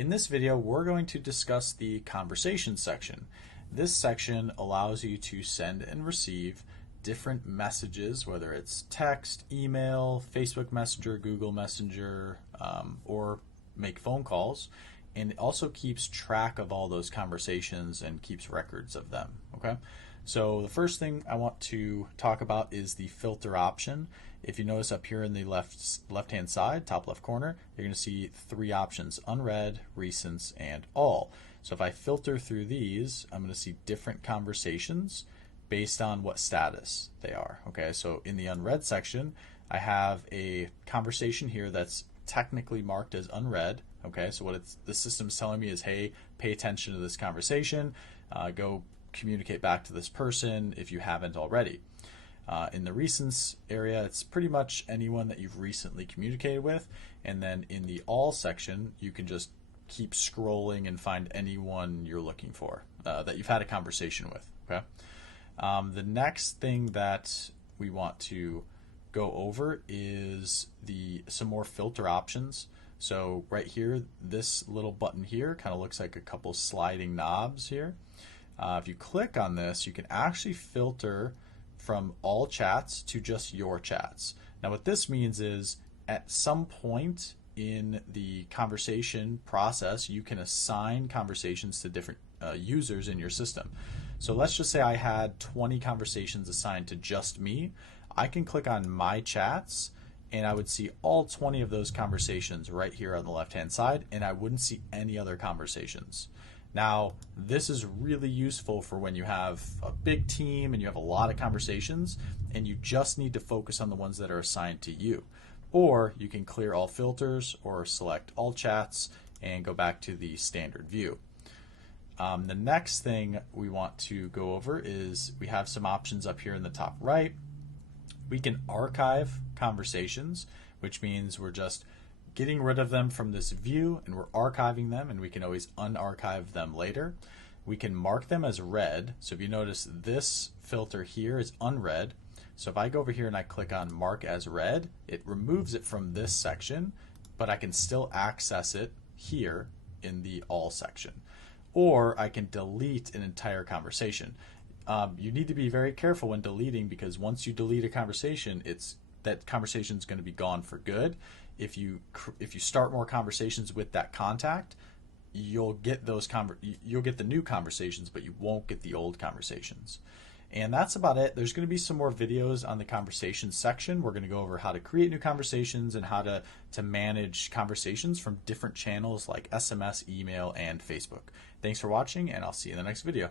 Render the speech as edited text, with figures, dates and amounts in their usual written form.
In this video, we're going to discuss the conversation section. This section allows you to send and receive different messages, whether it's text, email, Facebook Messenger, Google Messenger, or make phone calls. And it also keeps track of all those conversations and keeps records of them. Okay, so the first thing I want to talk about is the filter option. If you notice up here in the left-hand side, top left corner, you're going to see three options: unread, recents, and all. So if I filter through these, I'm going to see different conversations based on what status they are. Okay, so in the unread section, I have a conversation here that's technically marked as unread. Okay, so what the system's telling me is, hey, pay attention to this conversation, go communicate back to this person if you haven't already. In the recents area, it's pretty much anyone that you've recently communicated with, and then in the all section, you can just keep scrolling and find anyone you're looking for that you've had a conversation with. Okay. The next thing that we want to go over is some more filter options. So right here, this little button here kind of looks like a couple sliding knobs here. If you click on this, you can actually filter from all chats to just your chats. Now what this means is at some point in the conversation process, you can assign conversations to different users in your system. So let's just say I had 20 conversations assigned to just me. I can click on my chats and I would see all 20 of those conversations right here on the left-hand side, and I wouldn't see any other conversations. Now, this is really useful for when you have a big team and you have a lot of conversations and you just need to focus on the ones that are assigned to you. Or you can clear all filters or select all chats and go back to the standard view. The next thing we want to go over is we have some options up here in the top right. We can archive conversations, which means we're just getting rid of them from this view and we're archiving them, and we can always unarchive them later. We can mark them as read. So if you notice, this filter here is unread. So if I go over here and I click on mark as read, it removes it from this section, but I can still access it here in the all section. Or I can delete an entire conversation. You need to be very careful when deleting, because once you delete a conversation, that conversation is going to be gone for good. If you start more conversations with that contact, you'll get the new conversations, but you won't get the old conversations. And that's about it. There's going to be some more videos on the conversation section. We're going to go over how to create new conversations and how to manage conversations from different channels like SMS, email, and Facebook. Thanks for watching, and I'll see you in the next video.